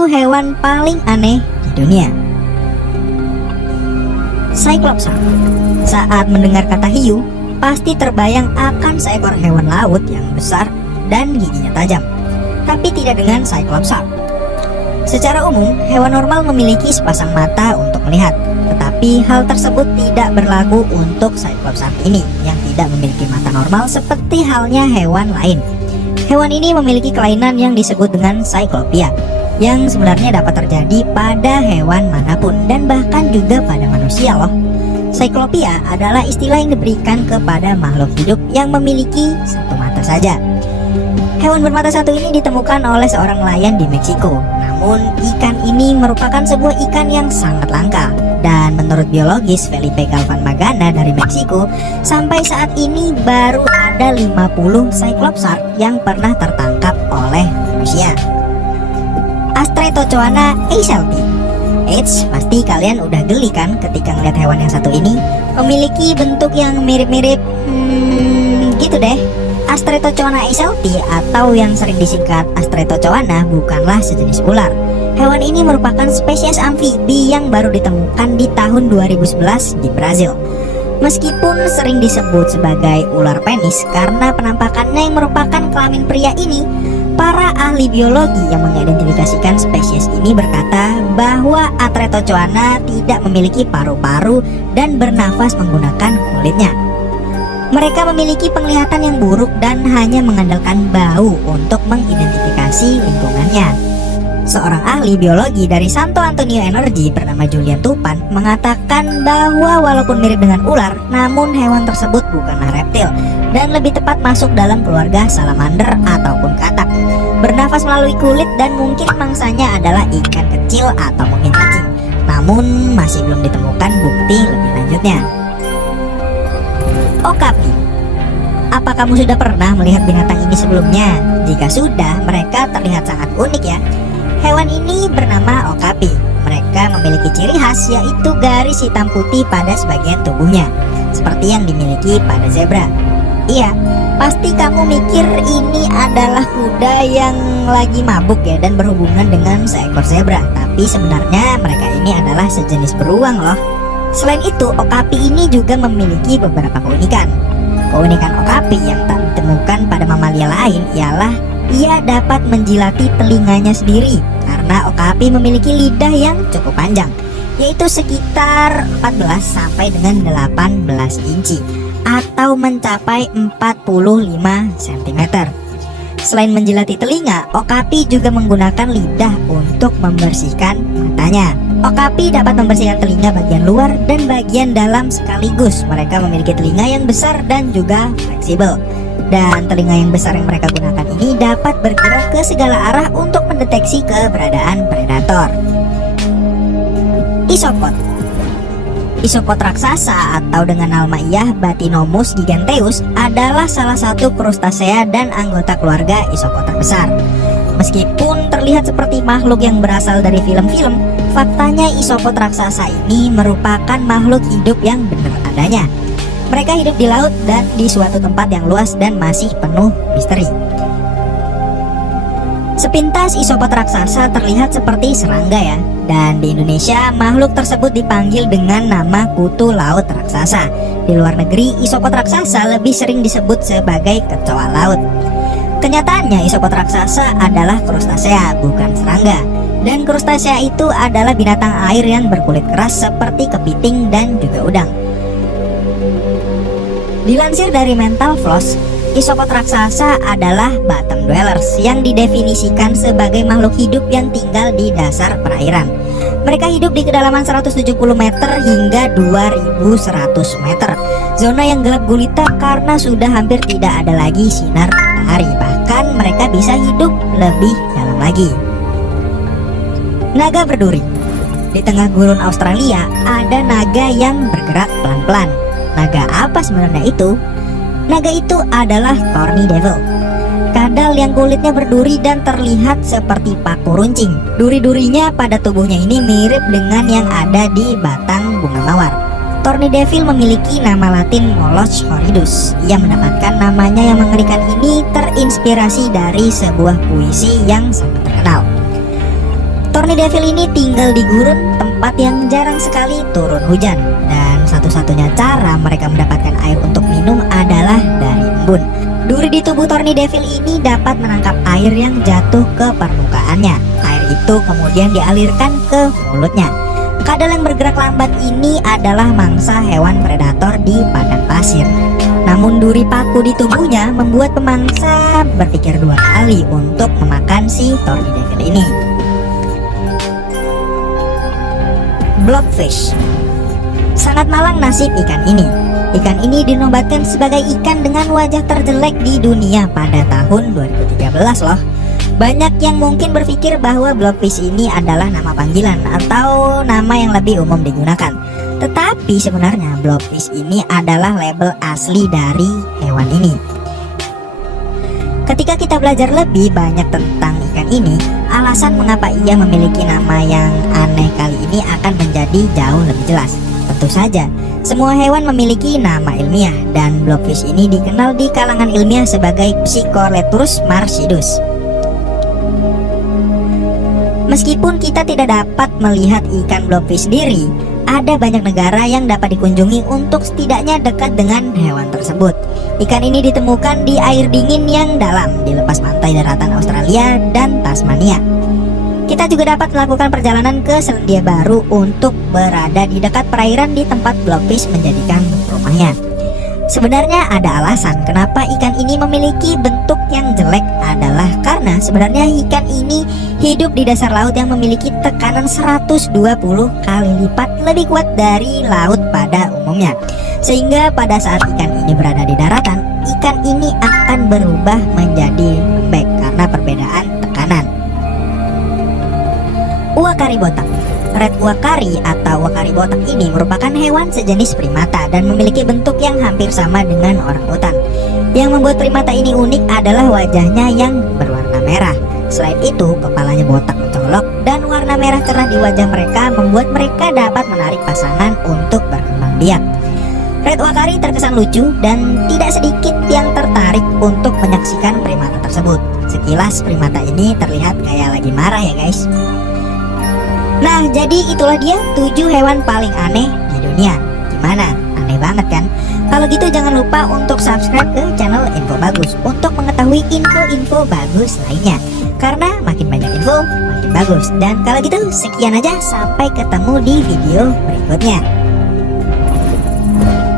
itu hewan paling aneh di dunia. Cyclops shark. Saat mendengar kata hiu, pasti terbayang akan seekor hewan laut yang besar dan giginya tajam. Tapi tidak dengan Cyclops shark. Secara umum, hewan normal memiliki sepasang mata untuk melihat, tetapi hal tersebut tidak berlaku untuk Cyclops shark ini yang tidak memiliki mata normal seperti halnya hewan lain. Hewan ini memiliki kelainan yang disebut dengan cyclopia, yang sebenarnya dapat terjadi pada hewan manapun dan bahkan juga pada manusia loh. Cyclopia adalah istilah yang diberikan kepada makhluk hidup yang memiliki satu mata saja. Hewan bermata satu ini ditemukan oleh seorang nelayan di Meksiko. Namun ikan ini merupakan sebuah ikan yang sangat langka. Dan menurut biologis Felipe Galvan Magana dari Meksiko, sampai saat ini baru ada 50 Cyclops shark yang pernah tertangkap oleh manusia. Astretozoana eiselti. Eits, pasti kalian udah geli kan ketika ngeliat hewan yang satu ini? Memiliki bentuk yang mirip-mirip gitu deh. Astretozoana eiselti atau yang sering disingkat Astretozoana bukanlah sejenis ular. Hewan ini merupakan spesies amfibi yang baru ditemukan di tahun 2011 di Brazil. Meskipun sering disebut sebagai ular penis karena penampakannya yang merupakan kelamin pria ini, para ahli biologi yang mengidentifikasikan spesies ini berkata bahwa Astretozoana tidak memiliki paru-paru dan bernafas menggunakan kulitnya. Mereka memiliki penglihatan yang buruk dan hanya mengandalkan bau untuk mengidentifikasi lingkungannya. Seorang ahli biologi dari Santo Antonio Energy bernama Julian Tupan mengatakan bahwa walaupun mirip dengan ular, namun hewan tersebut bukanlah reptil dan lebih tepat masuk dalam keluarga salamander ataupun katak. Bernafas melalui kulit dan mungkin mangsanya adalah ikan kecil atau mungkin cacing. Namun masih belum ditemukan bukti lebih lanjutnya. Okapi. Apa kamu sudah pernah melihat binatang ini sebelumnya? Jika sudah, mereka terlihat sangat unik ya. Hewan ini bernama okapi. Mereka memiliki ciri khas yaitu garis hitam putih pada sebagian tubuhnya, seperti yang dimiliki pada zebra. Iya, pasti kamu mikir ini adalah kuda yang lagi mabuk ya dan berhubungan dengan seekor zebra. Tapi sebenarnya mereka ini adalah sejenis beruang loh. Selain itu, okapi ini juga memiliki beberapa keunikan. Keunikan okapi yang tak ditemukan pada mamalia lain ialah ia dapat menjilati telinganya sendiri karena okapi memiliki lidah yang cukup panjang, yaitu sekitar 14 sampai dengan 18 inci atau mencapai 45 cm. Selain menjilati telinga, okapi juga menggunakan lidah untuk membersihkan matanya. Okapi dapat membersihkan telinga bagian luar dan bagian dalam sekaligus. Mereka memiliki telinga yang besar dan juga fleksibel. Dan telinga yang besar yang mereka gunakan ini dapat bergerak ke segala arah untuk mendeteksi keberadaan predator. Isopod. Isopod raksasa atau dengan almaiah Bathynomus giganteus adalah salah satu krustasea dan anggota keluarga isopod terbesar. Meskipun terlihat seperti makhluk yang berasal dari film-film, faktanya isopod raksasa ini merupakan makhluk hidup yang benar adanya. Mereka hidup di laut dan di suatu tempat yang luas dan masih penuh misteri. Sepintas isopod raksasa terlihat seperti serangga ya. Dan di Indonesia makhluk tersebut dipanggil dengan nama kutu laut raksasa. Di luar negeri isopod raksasa lebih sering disebut sebagai kecoa laut. Kenyataannya isopod raksasa adalah krustasea, bukan serangga. Dan krustasea itu adalah binatang air yang berkulit keras seperti kepiting dan juga udang. Dilansir dari Mental Floss, isopod raksasa adalah bottom dwellers yang didefinisikan sebagai makhluk hidup yang tinggal di dasar perairan. Mereka hidup di kedalaman 170 meter hingga 2100 meter. Zona yang gelap gulita karena sudah hampir tidak ada lagi sinar matahari. Bahkan mereka bisa hidup lebih dalam lagi. Naga berduri. Di tengah gurun Australia ada naga yang bergerak pelan-pelan. Naga apa sebenarnya itu? Naga itu adalah Thorny Devil, kadal yang kulitnya berduri dan terlihat seperti paku runcing. Duri-durinya pada tubuhnya ini mirip dengan yang ada di batang bunga mawar. Thorny Devil memiliki nama latin Moloch horridus. Ia mendapatkan namanya yang mengerikan ini terinspirasi dari sebuah puisi yang sangat terkenal. Tawny Devil ini tinggal di gurun, tempat yang jarang sekali turun hujan. Dan satu-satunya cara mereka mendapatkan air untuk minum adalah dari embun. Duri di tubuh Tawny Devil ini dapat menangkap air yang jatuh ke permukaannya. Air itu kemudian dialirkan ke mulutnya. Kadal yang bergerak lambat ini adalah mangsa hewan predator di padang pasir. Namun duri paku di tubuhnya membuat pemangsa berpikir dua kali untuk memakan si Tawny Devil ini. Blobfish. Sangat malang nasib ikan ini. Ikan ini dinobatkan sebagai ikan dengan wajah terjelek di dunia pada tahun 2013 loh. Banyak yang mungkin berpikir bahwa blobfish ini adalah nama panggilan atau nama yang lebih umum digunakan. Tetapi sebenarnya blobfish ini adalah label asli dari hewan ini. Ketika kita belajar lebih banyak tentang ikan ini, alasan mengapa ia memiliki nama yang aneh kali ini akan menjadi jauh lebih jelas. Tentu saja, semua hewan memiliki nama ilmiah dan blobfish ini dikenal di kalangan ilmiah sebagai Psycholeturus marcidus. Meskipun kita tidak dapat melihat ikan blobfish sendiri, ada banyak negara yang dapat dikunjungi untuk setidaknya dekat dengan hewan tersebut. Ikan ini ditemukan di air dingin yang dalam di lepas pantai daratan Australia dan Tasmania. Kita juga dapat melakukan perjalanan ke Selandia Baru untuk berada di dekat perairan di tempat blobfish menjadikan rumahnya. Sebenarnya ada alasan kenapa ikan ini memiliki bentuk yang jelek adalah karena sebenarnya ikan ini hidup di dasar laut yang memiliki tekanan 120 kali lipat lebih kuat dari laut pada umumnya. Sehingga pada saat ikan ini berada di daratan, ikan ini akan berubah menjadi lembek karena perbedaan tekanan. Uakari botak. Red uakari atau uakari botak ini merupakan hewan sejenis primata dan memiliki bentuk yang hampir sama dengan orangutan. Yang membuat primata ini unik adalah wajahnya yang berwarna merah. Selain itu, kepalanya botak mencolok dan warna merah cerah di wajah mereka membuat mereka dapat menarik pasangan untuk berkembang biak. Red uakari terkesan lucu dan tidak sedikit yang tertarik untuk menyaksikan primata tersebut. Sekilas primata ini terlihat kayak lagi marah ya guys. Nah, jadi itulah dia 7 hewan paling aneh di dunia. Gimana? Aneh banget kan? Kalau gitu jangan lupa untuk subscribe ke channel Info Bagus untuk mengetahui info-info bagus lainnya. Karena makin banyak info, makin bagus. Dan kalau gitu sekian aja, sampai ketemu di video berikutnya.